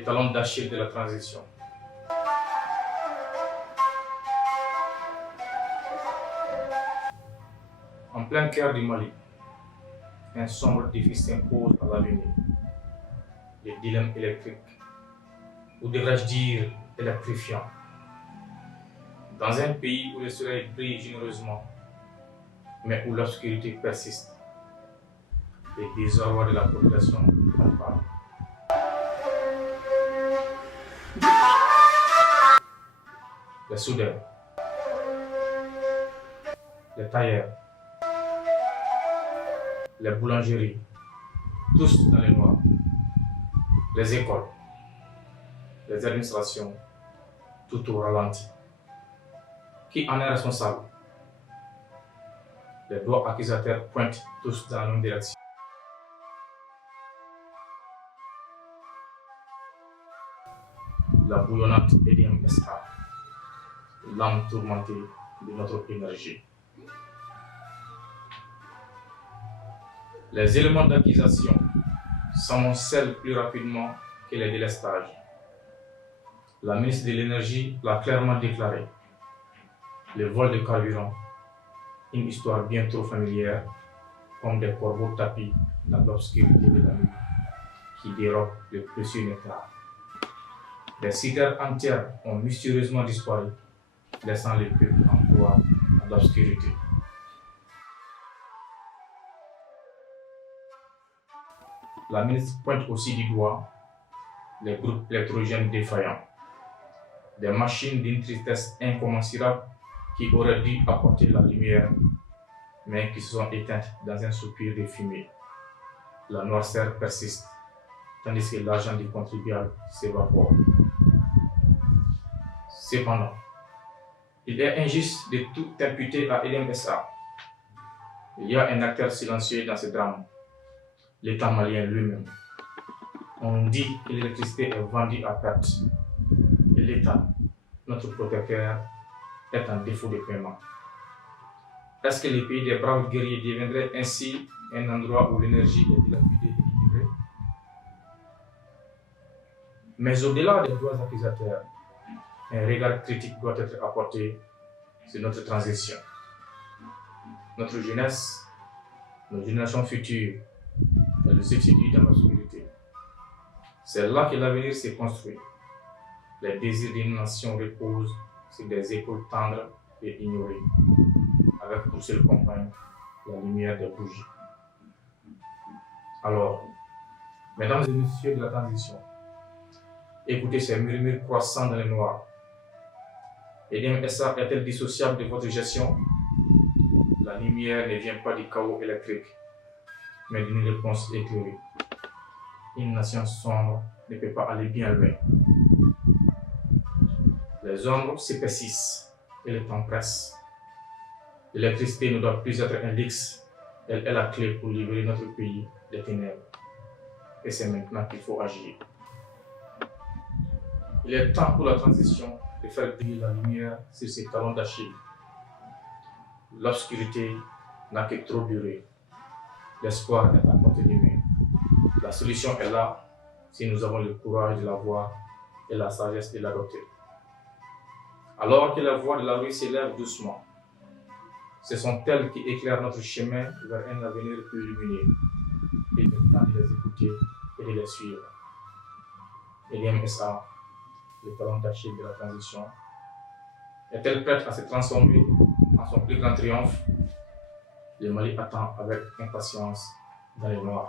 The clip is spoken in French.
les talons d'Achille de la transition. En plein cœur du Mali, un sombre défi s'impose à l'avenir. Les dilemmes électriques, ou devrais-je dire électrifiants. Dans un pays où le soleil brille généreusement, mais où l'obscurité persiste, les désarrois de la population en parlent. Les soudeurs, les tailleurs, les boulangeries, tous dans les noirs, les écoles, les administrations, tout au ralenti. Qui en est responsable? Les doigts accusateurs pointent tous dans la même direction. La bouillonnante EDM SA, l'âme tourmentée de notre énergie. Les éléments d'accusation s'amoncellent plus rapidement que les délestages. La ministre de l'Énergie l'a clairement déclaré. Le vol de carburant, une histoire bien trop familière, comme des corbeaux tapis dans l'obscurité de la nuit, qui dérobent le précieux nectar. Des citernes entières ont mystérieusement disparu, laissant les peuples en proie à l'obscurité. La ministre pointe aussi du doigt les groupes électrogènes défaillants, des machines d'une tristesse incommensurable qui auraient dû apporter la lumière, mais qui se sont éteintes dans un soupir de fumée. La noirceur persiste, tandis que l'argent du contribuable s'évapore. Cependant, il est injuste de tout imputer à EDM SA. Il y a un acteur silencieux dans ce drame, l'État malien lui-même. On dit que l'électricité est vendue à perte, et l'État, notre protecteur, est en défaut de paiement. Est-ce que les pays des braves guerriers deviendraient ainsi un endroit où l'énergie est dilapidée et ignorée? Mais au-delà des doigts accusateurs, un regard critique doit être apporté sur notre transition. Notre jeunesse, nos générations futures, elles se situent dans l'obscurité. C'est là que l'avenir s'est construit. Les désirs d'une nation reposent sur des épaules tendres et ignorées, avec pour seule compagne la lumière des bougies. Alors, mesdames et messieurs de la transition, écoutez ces murmures croissants dans le noir. EDM SA est-elle dissociable de votre gestion? La lumière ne vient pas du chaos électrique, mais d'une réponse éclairée. Une nation sombre ne peut pas aller bien loin. Les ombres s'épaississent et le temps presse. L'électricité ne doit plus être un luxe, elle est la clé pour libérer notre pays des ténèbres. Et c'est maintenant qu'il faut agir. Il est temps pour la transition de faire briller la lumière sur ses talons d'Achille. L'obscurité n'a que trop duré. L'espoir est à portée de main. La solution est là si nous avons le courage de la voir et la sagesse de l'adopter. Alors que la voix de la rue s'élève doucement, ce sont elles qui éclairent notre chemin vers un avenir plus lumineux. Il est temps de les écouter et de les suivre. EDM SA, le talon d'Achille de la transition, est-elle prête à se transformer en son plus grand triomphe? Le Mali attend avec impatience dans les noirs.